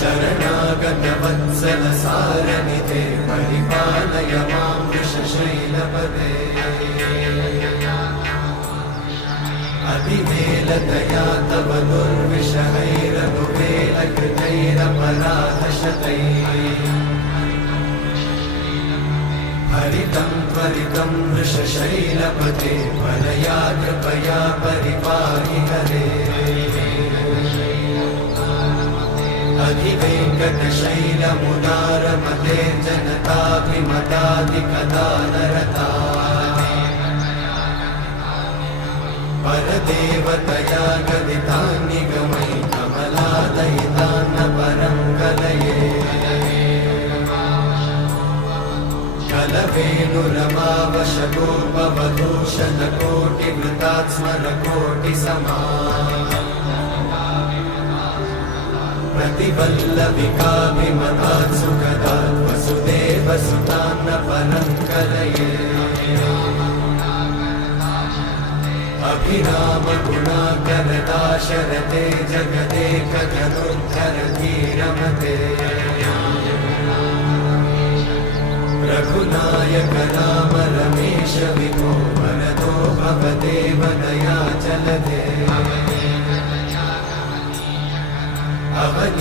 शरणागतवत्सल सारनिधे परिपालय मां वृषशैलपदे अतिवेलतया तव दुर्विषहैरनुवेलकृतैरपराधशतैः हरितं त्वरितं वृषशैलपते परया कृपया परिपाहि हरे अधिवेङ्कटशैलमुदारमते जनताभिमताधिकदानरता परदेवतया गदितान्निगमै कमलादयितान्न परं कलये कलवेणुरमावशतोपवधूषणकोटिवृतात् स्मरकोटिसमा प्रतिवल्लविकाभिमतात् सुखदात् वसुदेवसुतान्न परं कलये अभिरामगुणाकरदाशरथे जगदेकधनुर्धरधीरमते रघुनायक राम रमेश विभो वरदो भवदेव दयाचलधे अवनि